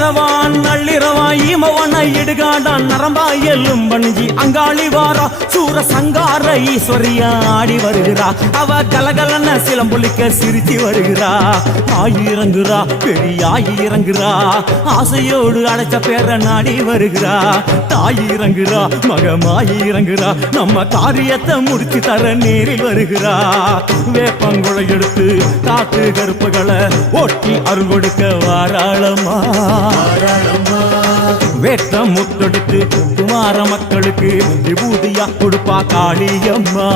நள்ளிரவான் நள்ளிரவான் ஈமவன இடுகாடான் நரம்பா எல்லும் பணிஞ்சி அங்காளி வாரா சூர சங்கார ஈஸ்வரியா ஆடி வருகிறா அவ கலகலன சிலம்புலிக்க சிரிச்சு வருகிறா ஆயிரங்குறா பெரிய ஆயிரங்குறா ஆசையோடு அடைச்ச பேர நாடி வருகிறா தாயிரங்குறா மகமாயிரங்குறா நம்ம காரியத்தை முடிச்சு தர நேரில் வருகிறா வேப்பங்குளை எடுத்து காத்து கருப்புகளை ஓட்டி அருள் கொடுக்க வாராளமா வேட்டம் முத்தெடுத்து குமார மக்களுக்கு விபூதியா கொடுப்பா காளியம்மா.